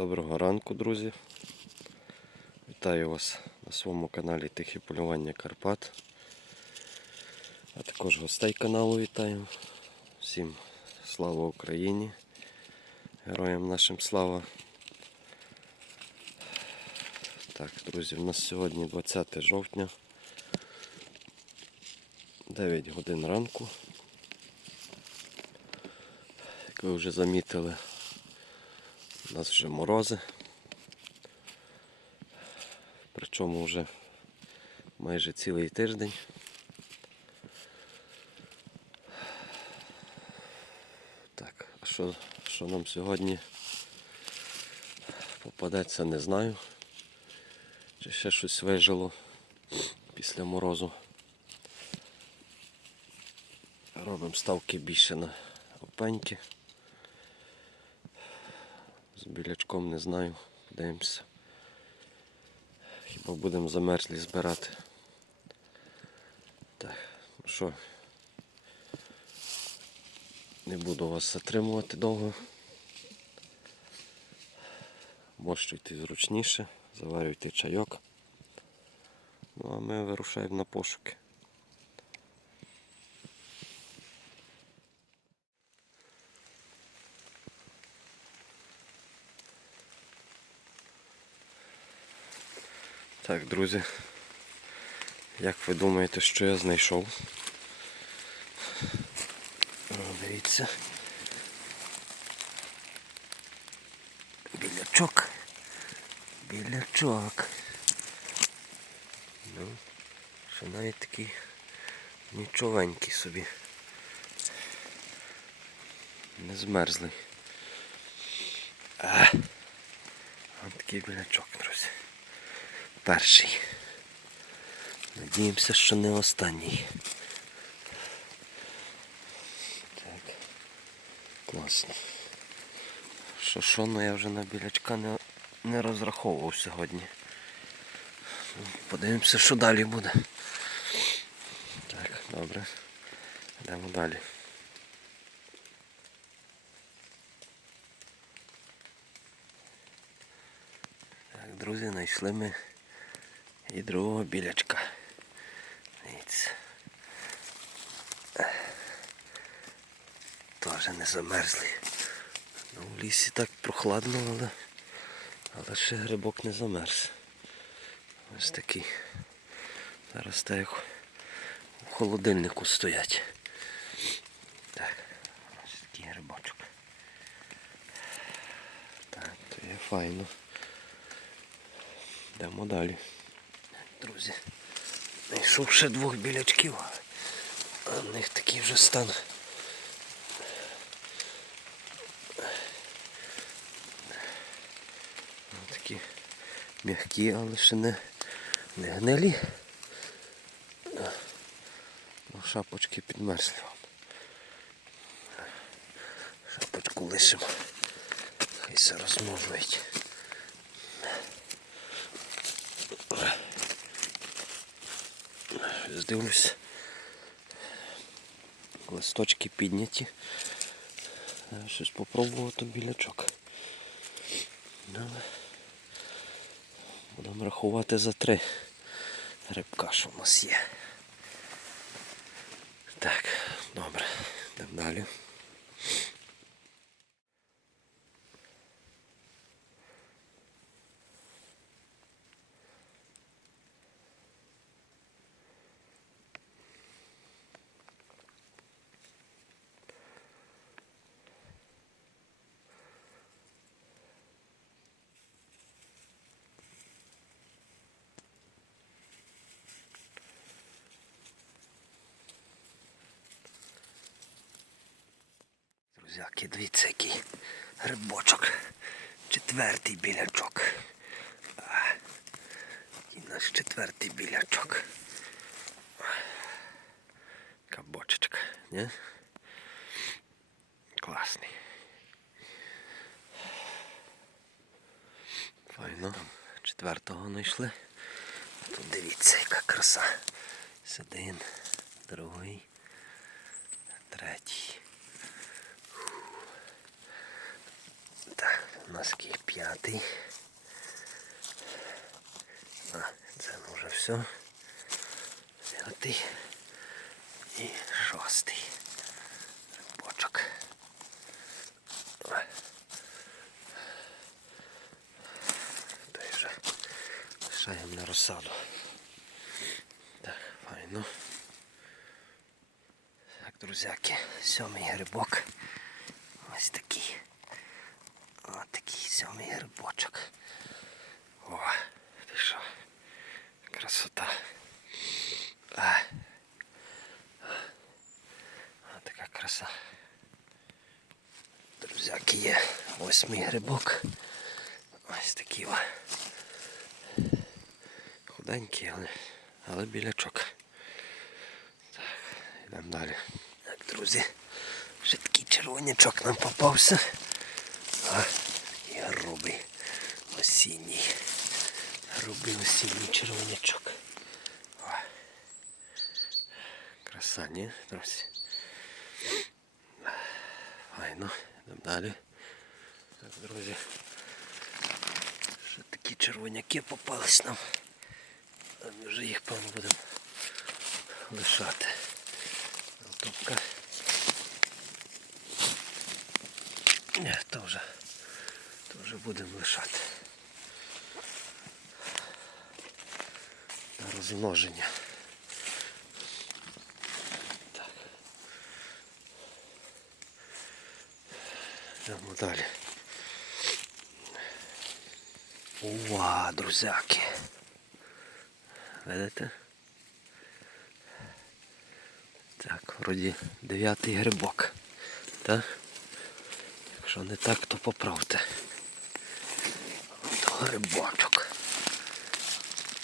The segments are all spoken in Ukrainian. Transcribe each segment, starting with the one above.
Доброго ранку, друзі. Вітаю вас на своєму каналі Тихі полювання Карпат. А також гостей каналу вітаю. Всім слава Україні. Героям нашим слава. Так, друзі, у нас сьогодні 20 жовтня. 9 годин ранку. Як ви вже замітили, у нас вже морози. Причому вже майже цілий тиждень. Так, а що, що нам сьогодні попадеться, не знаю. Чи ще щось вижило після морозу. Робимо ставки більше на опеньки. З білячком не знаю. Подивимося. Хіба будемо замерзлі збирати. Так, ну що, не буду вас затримувати довго. Мощуйте зручніше, заварюйте чайок. Ну а ми вирушаємо на пошуки. Так, друзі, як ви думаєте, що я знайшов? О, дивіться. Білячок. Білячок. Ну, що навіть такий нічовенький собі. Не змерзлий. А, такий білячок, друзі. Перший. Надіємося, що не останній. Так. Класно. Що що, ну я вже на білячка не, не розраховував сьогодні. Подивимося, що далі буде. Так, добре. Йдемо далі. Так, друзі, знайшли ми і другого білячка. Теж не замерзлий. Ну, в лісі так прохладно, але, але ще грибок не замерз. Ось такий. Зараз так як у холодильнику стоять. Так, ось такий грибочок. Так, то є файно. Йдемо далі. Друзі, знайшов ще двох білячків, а в них такий вже стан. Такі м'які, але ще не, не гнилі. Ну, шапочки підмерзли вам. Шапочку лишимо. Хай се розмножують. дивлюсь. Листочки підняті. Щось попробувати білячок. Ну, Будемо рахувати за три рибка, що в нас є. Так, добре, йдемо далі. Друзяки, дивіться, який грибочок. Четвертий білячок. І наш четвертий білячок. Кабочечка, не? Класний. Файно. Четвертого знайшли. Тут дивіться, яка краса. Один, другий, третій. Нас який п'ятий. А, це ну вже все. П'ятий і шостий. Бочок. Ой. Той вже лишаємо на розсаду. Так, файно. Так, друзяки, сьомий грибок. Ось такий. Ось такий сьомий грибочок. О, пішов. Красота. А. Ось така краса. Друзяки є восьмий грибок. Ось такий о. Худенький, але, але білячок. Так, йдемо далі. Так, друзі, ще такий червонячок нам попався. А, і грубий осінній. Грубий осінній червонячок. О. Краса, ні, друзі? Файно, йдемо далі. Так, друзі. Ще такі червоняки попались нам. А Ми вже їх певно будемо лишати. Топка. Ні, то вже, то Вже будемо лишати. На розмноження. Так. Йдемо далі. Ува, друзяки. Видите? Так, вроді дев'ятий грибок. Так? Якщо не так, то поправте. Грибочок.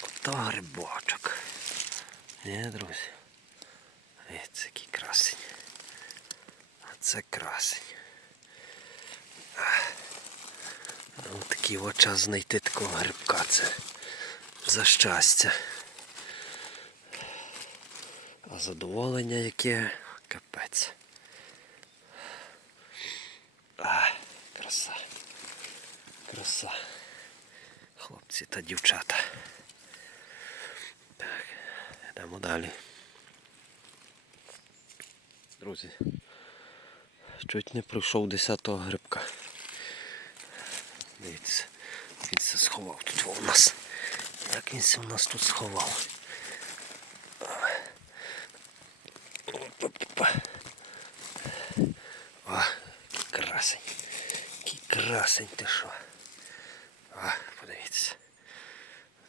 Ото грибочок. Ні, друзі. Це який красень. А це красень. Ну, такий от час знайти такого грибка. Це за щастя. А задоволення яке капець. А, краса. Краса. Хлопці та дівчата. Так, йдемо далі. Друзі. Чуть не пройшов 10-го грибка. Дивіться, він це сховав тут у нас. Як він це у нас тут сховав? О, красень. Який красень ти що. О, подивіться.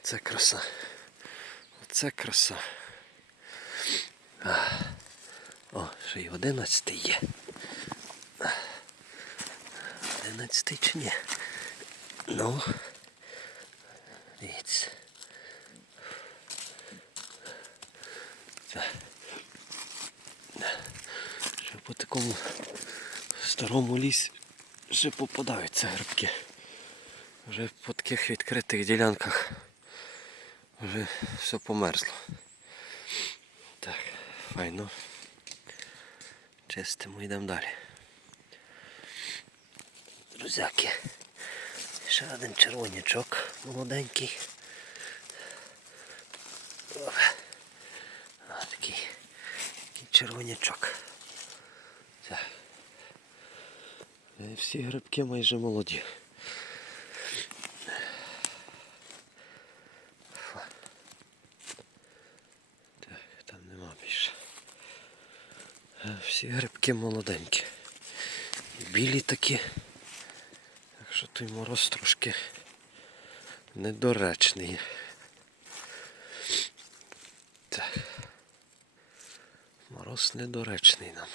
Це краса. Оце краса. О, ще й одинадцятий є. Одинадцятий чи ні? Ну. Дивіться. Ще по такому старому лісі ще попадаються грибки. Вже по таких відкритих ділянках вже все померзло. Так, файно. Чистимо, йдемо далі. Друзяки. Ще один червонячок молоденький. О, а, такий, такий червонячок. Всі грибки майже молоді. Фу. Так, там нема більше. Е, Всі грибки молоденькі. Білі такі. Так що той мороз трошки недоречний. Так. Мороз недоречний нам.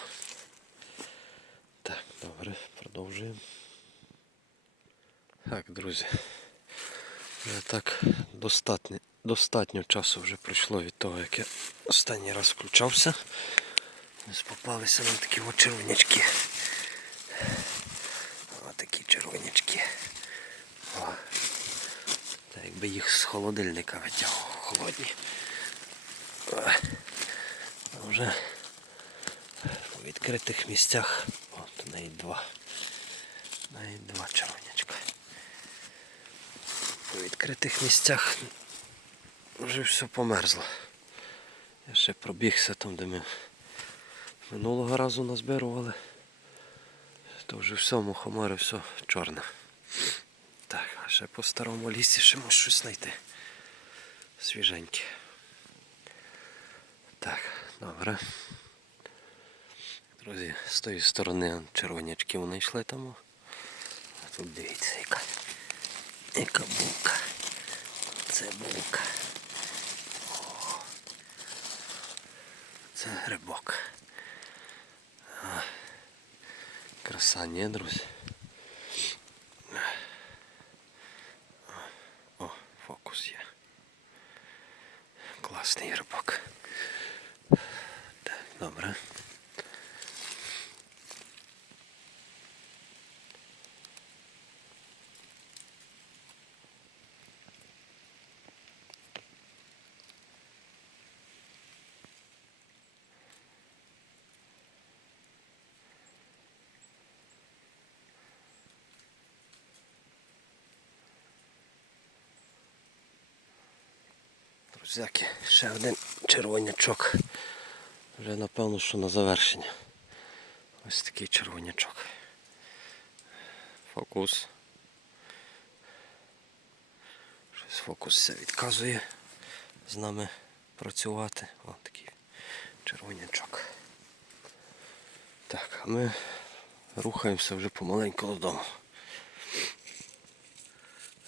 Так, добре, продовжуємо. Так, друзі. Так достатньо, достатньо часу вже пройшло від того, як я останній раз включався. Ось попалися нам такі от червонячки. Ось такі червонячки. О. Та якби їх з холодильника витягував холодні. О. А Вже у відкритих місцях. От навіть два. Навіть два червонячка. по відкритих місцях вже все померзло. Я ще пробігся там, де ми минулого разу назбирували. То вже все, мухомори, все чорне. Так, а ще по старому лісі ще може щось знайти. Свіженьке. Так, добре. Друзі, з тої сторони он, червонячки вони йшли там. А тут дивіться, яка, яка булка. Це булка. Це грибок. А, краса, ні, друзі. О, фокус є. Класний грибок. Так, добре. Друзяки, ще один червонячок. Вже напевно, що на завершення. Ось такий червонячок. Фокус. Щось фокус все відказує з нами працювати. Ось такий червонячок. Так, а ми рухаємося вже помаленьку додому.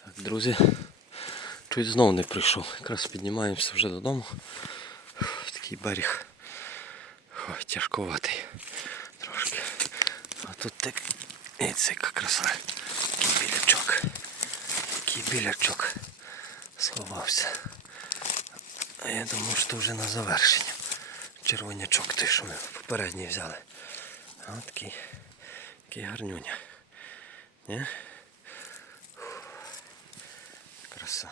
Так, друзі. Чуть знов не прийшов. Якраз піднімаємося вже додому. Такий берег. Ой, тяжковатий. Трошки. А тут так. І це яка краса. Такий білячок. Такий білячок сховався. А я думав, що вже на завершення. Червонячок той, що ми попередній взяли. А такий, такий гарнюня. Ні? Краса.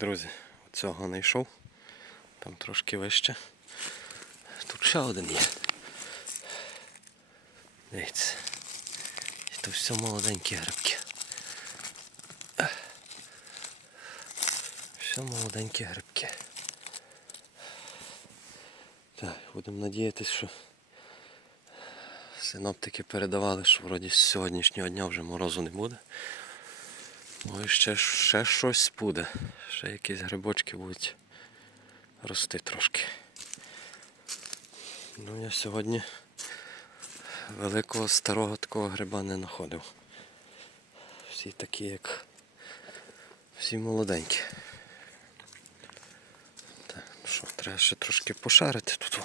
Друзі, цього знайшов. Там трошки вище. Тут ще один є. Дивіться. І тут все молоденькі грибки. Все молоденькі грибки. Так, будемо надіятися, що синоптики передавали, що вроді з сьогоднішнього дня вже морозу не буде. І ще, ще щось буде. Ще якісь грибочки будуть рости трошки. Ну я сьогодні великого старого такого гриба не знаходив. Всі такі як всі молоденькі. Так, ну що, треба ще трошки пошарити тут.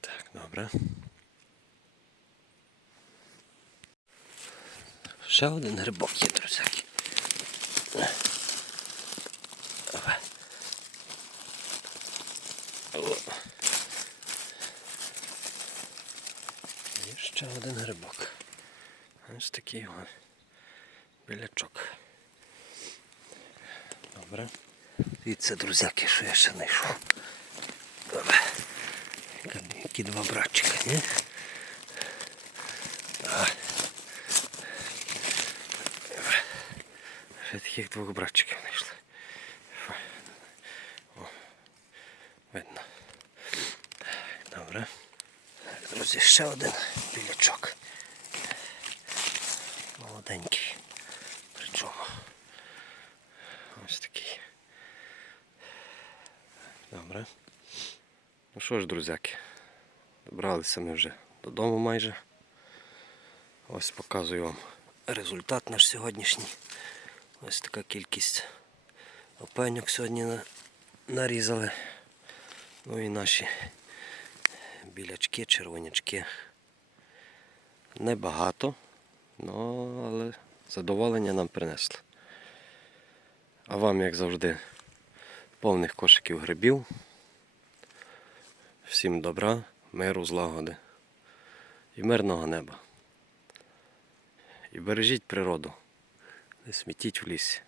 Так, добре. Ще один грибок є, друзяки. Є ще один грибок. Ось такий о, білячок. Добре. Дивіться, друзяки, що я ще знайшов. Які два братчика, ні? А. Ще таких двох братчиків знайшли. О, видно. Добре. Друзі, ще один білячок. Молоденький. Причому. Ось такий. Добре. Ну що ж, друзяки, добралися ми вже додому майже. Ось показую вам результат наш сьогоднішній. Ось така кількість опеньок сьогодні нарізали. Ну і наші білячки, червонячки. Небагато, але задоволення нам принесли. А вам, як завжди, повних кошиків грибів. Всім добра, миру, злагоди і мирного неба. І бережіть природу. Не смітіть в лісі.